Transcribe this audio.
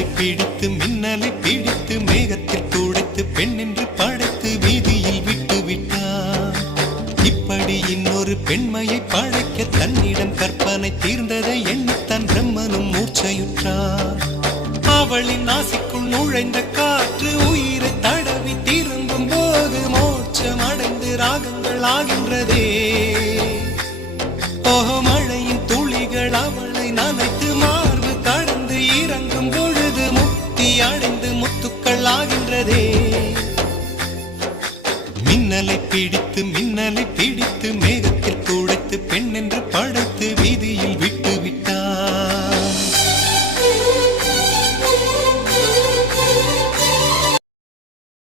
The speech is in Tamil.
மின்னலை பிடித்து மின்னலை பிடித்து மேகத்தில் துடைத்து பெண் என்று படைத்து வீதியில் விட்டு விட்டார். இப்படி இன்னொரு பெண்மையை படைக்க தன்னிடம் கற்பனை தீர்ந்ததை எண்ணித்தான் பிரம்மனும் மூர்ச்சையுற்றார். அவளின் நாசிக்குள் நுழைந்த காற்று உயிரை தடவி திரும்பும் போது மோட்சம் அடைந்து ராகங்கள் ஆகின்றதே. ஓஹோ, மழையின் துளிகள் அவளை நனைத்து மார்பு கடந்து இறங்கும் பொழுது முக்தி அடைந்து முத்துக்கள் ஆகின்றதே. மின்னலை பிடித்து மின்னலை பிடித்து மேகத்தில் துடைத்து பெண் என்று படைத்து வீதியில் விட்டு